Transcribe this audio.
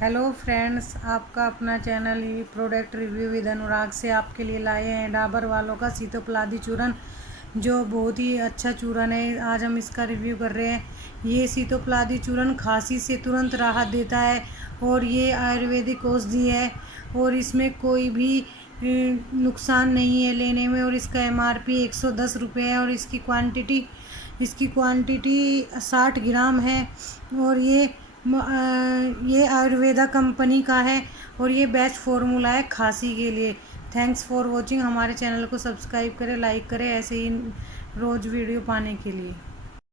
Hello friends, आपका अपना channel ये प्रोडक्ट रिव्यू विद अनुराग से आपके लिए लाए हैं डाबर वालों का सीतोपलादी चूरन, जो बहुत ही अच्छा चूरन है। आज हम इसका रिव्यू कर रहे हैं। ये सीतोपलादी चूरन खांसी से तुरंत राहत देता है और ये आयुर्वेदिक औषधि है और इसमें कोई भी नुकसान नहीं है लेने में। और इसका MRP 110 रुपये है और इसकी क्वांटिटी 60 ग्राम है। और ये आयुर्वेदा कंपनी का है और ये बेस्ट फार्मूला है खांसी के लिए। Thanks for watching. हमारे चैनल को सब्सक्राइब करें, लाइक करें ऐसे ही रोज़ वीडियो पाने के लिए।